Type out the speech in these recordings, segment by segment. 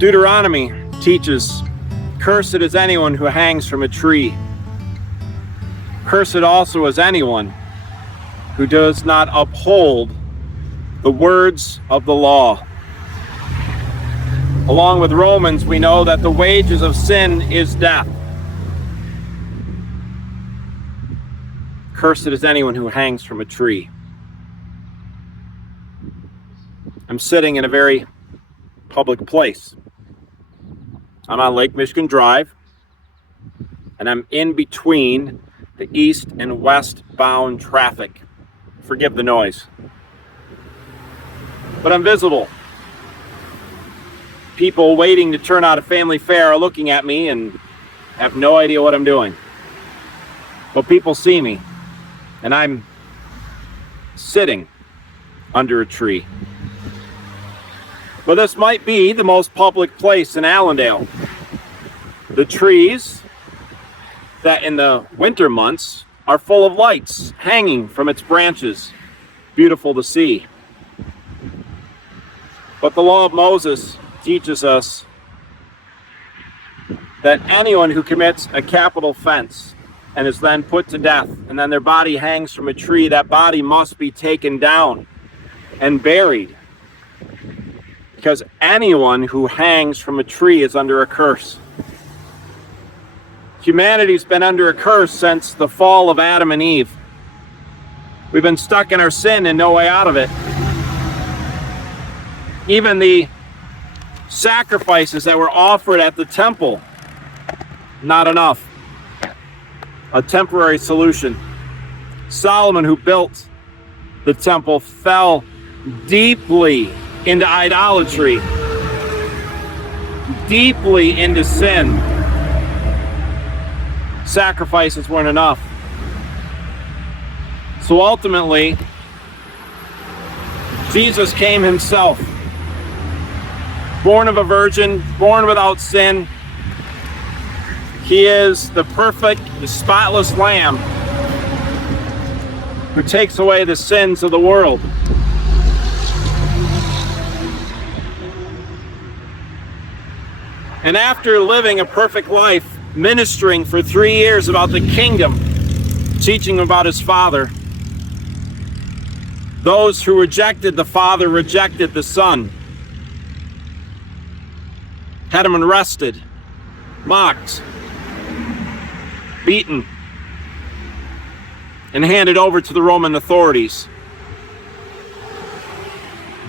Deuteronomy teaches, "Cursed is anyone who hangs from a tree. Cursed also is anyone who does not uphold the words of the law." Along with Romans, we know that the wages of sin is death. Cursed is anyone who hangs from a tree. I'm sitting in a very public place. I'm on Lake Michigan Drive, and I'm in between the east and west-bound traffic. Forgive the noise. But I'm visible. People waiting to turn out a family fair are looking at me and have no idea what I'm doing. But people see me, and I'm sitting under a tree. But this might be the most public place in Allendale. The trees that in the winter months are full of lights hanging from its branches, beautiful to see. But the law of Moses teaches us that anyone who commits a capital offense and is then put to death, and then their body hangs from a tree, that body must be taken down and buried. Because anyone who hangs from a tree is under a curse. Humanity's been under a curse since the fall of Adam and Eve. We've been stuck in our sin and no way out of it. Even the sacrifices that were offered at the temple, not enough. A temporary solution. Solomon, who built the temple, fell deeply into idolatry, deeply into sin. Sacrifices weren't enough. So ultimately, Jesus came himself, born of a virgin, born without sin. He is the perfect, the spotless Lamb who takes away the sins of the world. And after living a perfect life, ministering for 3 years about the kingdom, teaching about his Father, those who rejected the Father rejected the Son, had him arrested, mocked, beaten, and handed over to the Roman authorities.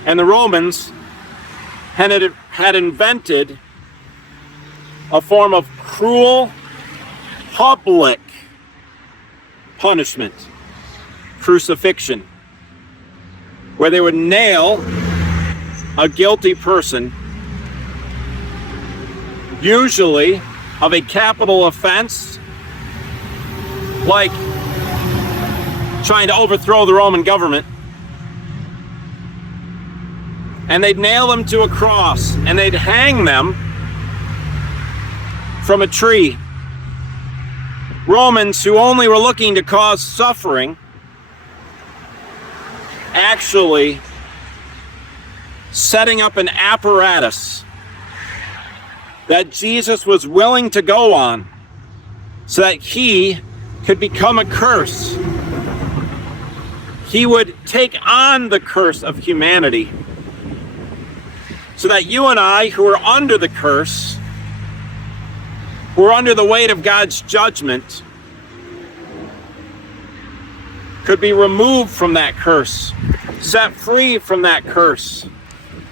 And the Romans had invented a form of cruel public punishment, crucifixion, where they would nail a guilty person, usually of a capital offense, like trying to overthrow the Roman government, and they'd nail them to a cross and they'd hang them from a tree. Romans, who only were looking to cause suffering, actually setting up an apparatus that Jesus was willing to go on so that he could become a curse. He would take on the curse of humanity so that you and I, who are under the curse, who are under the weight of God's judgment, could be removed from that curse, set free from that curse.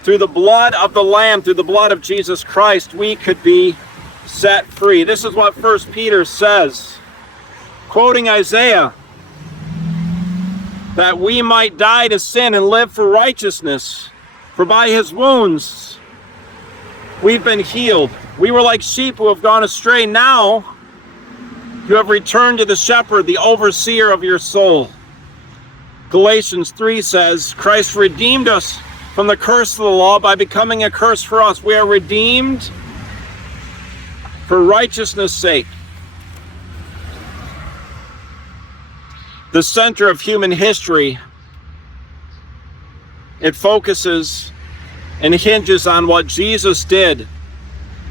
Through the blood of the Lamb, through the blood of Jesus Christ, we could be set free. This is what 1 Peter says, quoting Isaiah, that we might die to sin and live for righteousness. For by his wounds we've been healed. We were like sheep who have gone astray. Now you have returned to the shepherd, the overseer of your soul. Galatians 3 says, Christ redeemed us from the curse of the law by becoming a curse for us. We are redeemed for righteousness' sake. The center of human history, it focuses and hinges on what Jesus did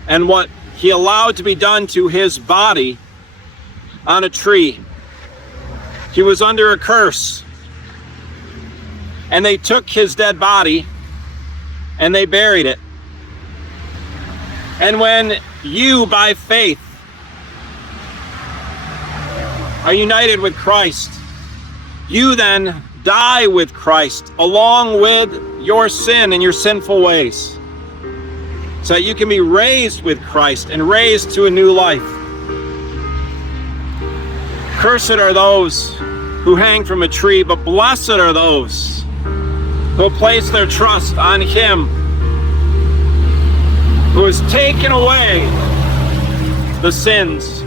and what he allowed to be done to his body on a tree. He was under a curse. And they took his dead body and they buried it. And when you, by faith, are united with Christ, you then die with Christ along with your sin and your sinful ways, so that you can be raised with Christ and raised to a new life. Cursed are those who hang from a tree, but blessed are those who place their trust on him who has taken away the sins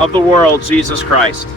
of the world, Jesus Christ.